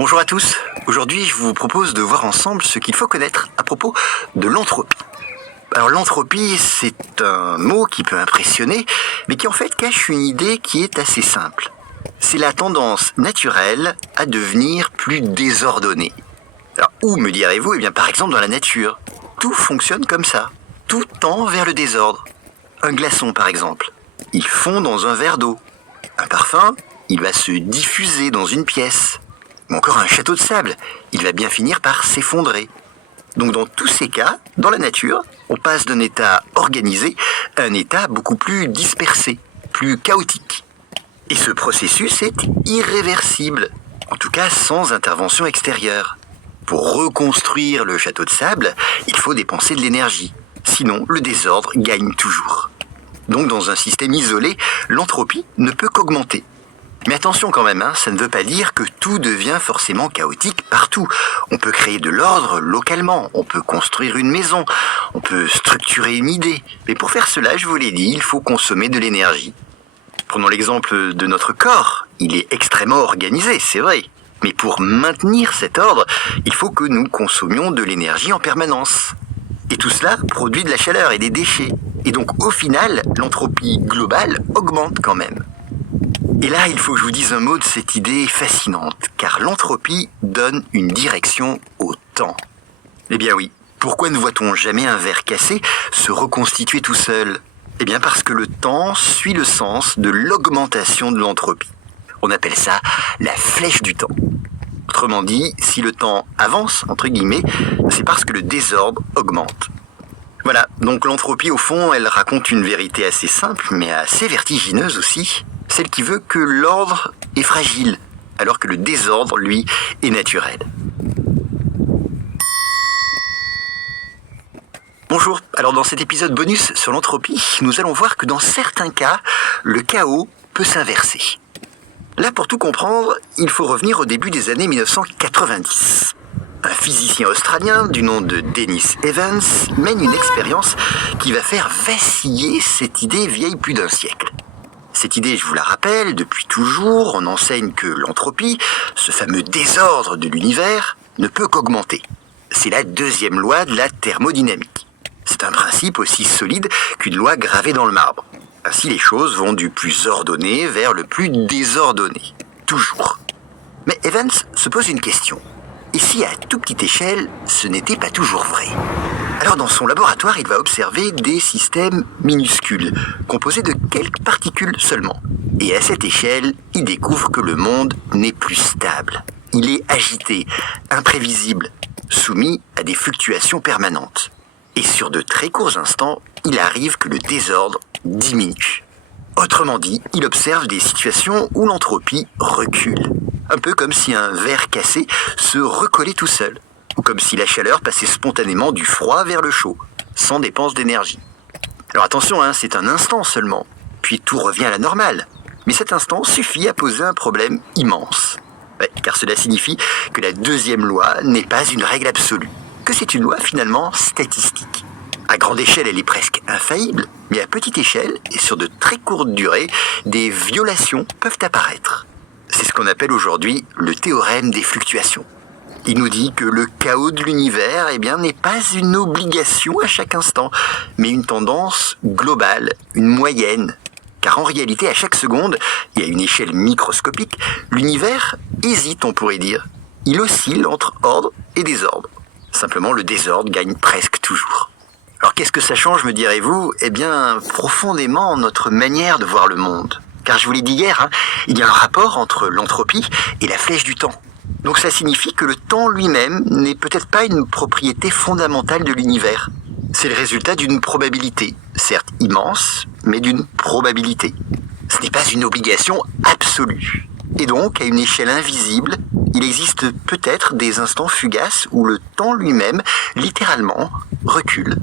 Bonjour à tous, aujourd'hui je vous propose de voir ensemble ce qu'il faut connaître à propos de l'entropie. Alors l'entropie, c'est un mot qui peut impressionner, mais qui en fait cache une idée qui est assez simple. C'est la tendance naturelle à devenir plus désordonnée. Alors où me direz-vous? Eh bien par exemple dans la nature. Tout fonctionne comme ça, tout tend vers le désordre. Un glaçon par exemple, il fond dans un verre d'eau. Un parfum, il va se diffuser dans une pièce. Ou encore un château de sable, il va bien finir par s'effondrer. Donc dans tous ces cas, dans la nature, on passe d'un état organisé à un état beaucoup plus dispersé, plus chaotique. Et ce processus est irréversible, en tout cas sans intervention extérieure. Pour reconstruire le château de sable, il faut dépenser de l'énergie. Sinon, le désordre gagne toujours. Donc dans un système isolé, l'entropie ne peut qu'augmenter. Mais attention quand même, ça ne veut pas dire que tout devient forcément chaotique partout. On peut créer de l'ordre localement, on peut construire une maison, on peut structurer une idée. Mais pour faire cela, je vous l'ai dit, il faut consommer de l'énergie. Prenons l'exemple de notre corps. Il est extrêmement organisé, c'est vrai. Mais pour maintenir cet ordre, il faut que nous consommions de l'énergie en permanence. Et tout cela produit de la chaleur et des déchets. Et donc au final, l'entropie globale augmente quand même. Et là, il faut que je vous dise un mot de cette idée fascinante, car l'entropie donne une direction au temps. Eh bien oui, pourquoi ne voit-on jamais un verre cassé se reconstituer tout seul? Eh bien parce que le temps suit le sens de l'augmentation de l'entropie. On appelle ça la flèche du temps. Autrement dit, si le temps avance, entre guillemets, c'est parce que le désordre augmente. Voilà, donc l'entropie au fond, elle raconte une vérité assez simple, mais assez vertigineuse aussi. Celle qui veut que l'ordre est fragile, alors que le désordre, lui, est naturel. Bonjour, alors dans cet épisode bonus sur l'entropie, nous allons voir que dans certains cas, le chaos peut s'inverser. Là, pour tout comprendre, il faut revenir au début des années 1990. Un physicien australien du nom de Dennis Evans mène une expérience qui va faire vaciller cette idée vieille plus d'un siècle. Cette idée, je vous la rappelle, depuis toujours, on enseigne que l'entropie, ce fameux désordre de l'univers, ne peut qu'augmenter. C'est la deuxième loi de la thermodynamique. C'est un principe aussi solide qu'une loi gravée dans le marbre. Ainsi, les choses vont du plus ordonné vers le plus désordonné. Toujours. Mais Evans se pose une question. Et si à toute petite échelle, ce n'était pas toujours vrai? Alors dans son laboratoire, il va observer des systèmes minuscules, composés de quelques particules seulement. Et à cette échelle, il découvre que le monde n'est plus stable. Il est agité, imprévisible, soumis à des fluctuations permanentes. Et sur de très courts instants, il arrive que le désordre diminue. Autrement dit, il observe des situations où l'entropie recule. Un peu comme si un verre cassé se recollait tout seul, ou comme si la chaleur passait spontanément du froid vers le chaud, sans dépense d'énergie. Alors attention, c'est un instant seulement, puis tout revient à la normale. Mais cet instant suffit à poser un problème immense. Car cela signifie que la deuxième loi n'est pas une règle absolue, que c'est une loi finalement statistique. À grande échelle, elle est presque infaillible, mais à petite échelle, et sur de très courtes durées, des violations peuvent apparaître. C'est ce qu'on appelle aujourd'hui le théorème des fluctuations. Il nous dit que le chaos de l'univers n'est pas une obligation à chaque instant, mais une tendance globale, une moyenne. Car en réalité, à chaque seconde, et à une échelle microscopique, l'univers hésite, on pourrait dire. Il oscille entre ordre et désordre. Simplement, le désordre gagne presque toujours. Alors qu'est-ce que ça change, me direz-vous? Profondément notre manière de voir le monde. Car je vous l'ai dit hier, il y a un rapport entre l'entropie et la flèche du temps. Donc ça signifie que le temps lui-même n'est peut-être pas une propriété fondamentale de l'univers. C'est le résultat d'une probabilité, certes immense, mais d'une probabilité. Ce n'est pas une obligation absolue. Et donc, à une échelle invisible, il existe peut-être des instants fugaces où le temps lui-même, littéralement, recule.